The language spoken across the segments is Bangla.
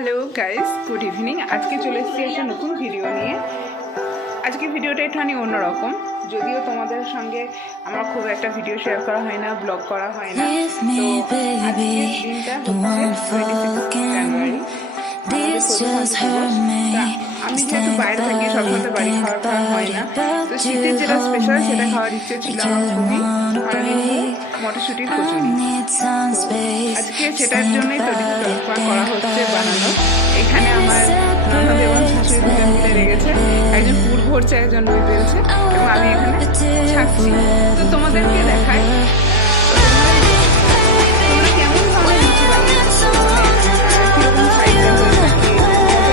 Hello guys, good evening. আজকে চলে এসেছি একটা নতুন ভিডিও নিয়ে। আজকে ভিডিওটা একটুখানি অন্যরকম, যদিও তোমাদের সঙ্গে আমার খুব একটা ভিডিও শেয়ার করা হয় না, ব্লগ করা হয় না। তো আজকের দিনটা হচ্ছে 26 জানুয়ারি, আমাদের প্রজাতন্ত্র দিবস। তা আমি যেহেতু বাইরে থাকি, সবসময় বাড়ি খাওয়া হয় না, তো শীতের যেটা স্পেশাল সেটা খাওয়ার ইচ্ছে ছিল আমার খুবই, মটরশুঁটির কচুরি। আজকে সেটার জন্যই তৈরি করা হচ্ছে, বানানো। এখানে আমার ননদ এবং শাশুড়ি দুজন মিলে লেগেছে, একজন পুর ভরছে, একজন দই বেলছে, এবং আমি এখানে ছাঁকছি। তো তোমাদেরকে দেখাই তোমরা কেমন ধরনের লুচি বানিয়েছো, কিরকম সাইজের হয়ে থাকে,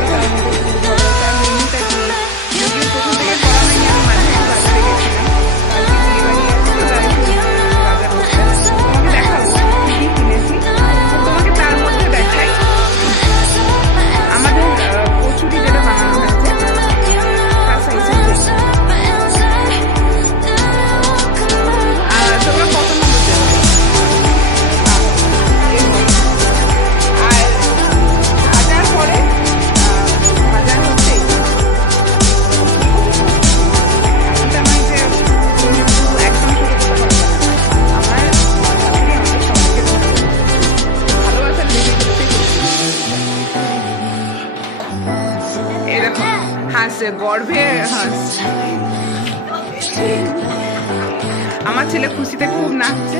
তার মধ্যে পুর ভরো, তার মেনুটা কি। যদিও প্রথম থেকে করা হয়নি, আমি মাঝে মাঝে বাজারে গেছিলাম, কালকে বিয়ে বাড়ি আছে, তো তাই বাজার করতে তোমাকে দেখাবো কি কি কিনেছি। তোমাকে তার মধ্যে দেখাই আমাদের কচুরি যেটা বানানো হয়েছে তার সাইজের। তোমরা কত নম্বর দেবে? আর ভাজার পরে ভাজার হচ্ছে আমার যে তুমি একদম ছোট করতে পারবে না, আমার শাশুড়ি আমাদের সবাইকে ভালোবাসার লেগে এরকম হাসছে, গর্ভে হাসছে। আমার ছেলে খুশিতে খুব নাচছে,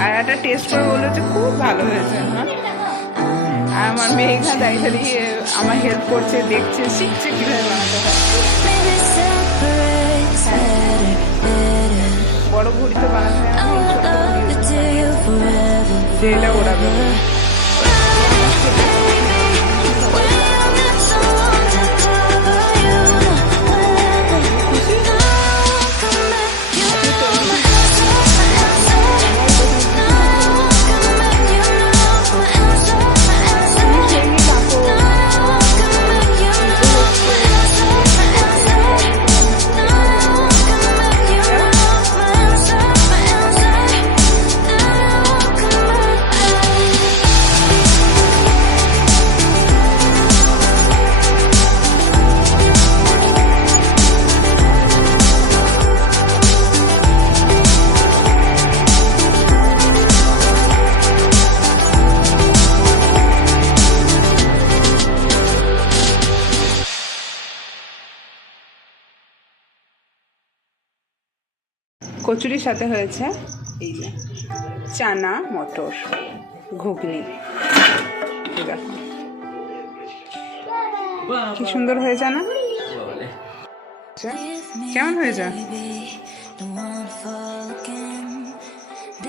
আর একটা টেস্ট করে বললো যে খুব ভালো হয়েছে। আর আমার মেঘা দাঁড়িয়ে দাঁড়িয়ে আমার হেল্প করছে, দেখছে, শিখছে কিভাবে বানাতে হয়। বড় ঘড়ি তো বানাতে হয় না, ছোট যেটা ওড়াবে। কচুরির সাথে হয়েছে এই যে চানা মটর ঘুগনি, কি সুন্দর হয়েছে না? কেমন হয়েছে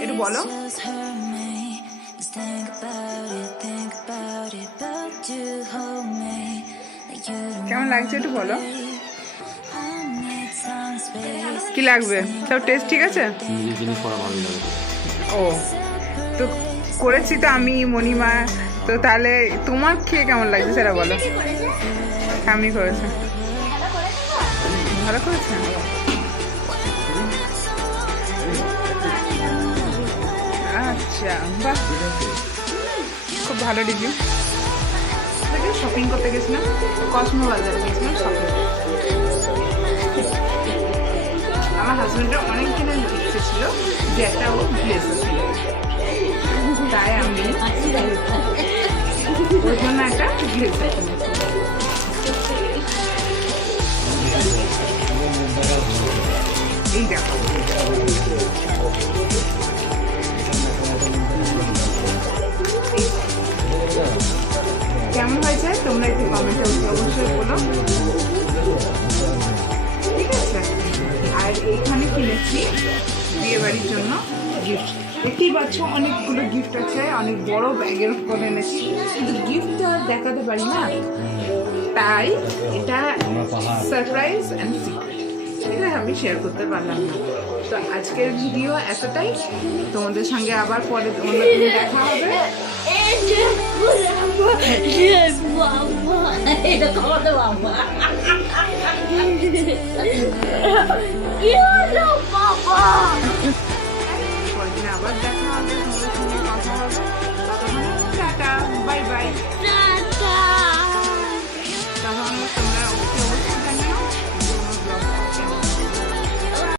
একটু বলো। কেমন লাগছে একটু বলো, কি লাগবে? সব টেস্ট ঠিক আছে? ও তো করেছি তো আমি, মণিমা। তো তাহলে তোমার খেয়ে কেমন লাগছে সেটা বলো। আমি করেছে, ভালো করেছে। আচ্ছা, বাহ, খুব ভালো রিভিউ। শপিং করতে গেছিলাম, কসমো বাজারে গেছিলাম শপিং। আমার হাজব্যান্ডের অনেক দিনের ইচ্ছে ছিল যে একটা ও ব্লেজার ছিল, তাই আমি ওর জন্য একটা ব্লেজার কিনেছি। এই দেখো, কেমন হয়েছে তোমরা একটু কমেন্টে অবশ্যই বলো, ঠিক আছে? আর এইখানে কিনেছি বিয়ে বাড়ির জন্য গিফট। দেখতেই পাচ্ছ অনেকগুলো গিফট আছে, অনেক বড় ব্যাগের করে এনেছি, কিন্তু গিফট তো আর দেখাতে পারি না, তাই এটা সারপ্রাইজ অ্যান্ড সিক্রেট, এটা আমি শেয়ার করতে পারলাম না। তো আজকের ভিডিও এতটাই, তোমাদের সঙ্গে আবার পরে অন্যদিন দেখা হবে। পরের দিন আবার দেখা হবে, তোমাদের সঙ্গে কথা হবে। Tata, bye bye.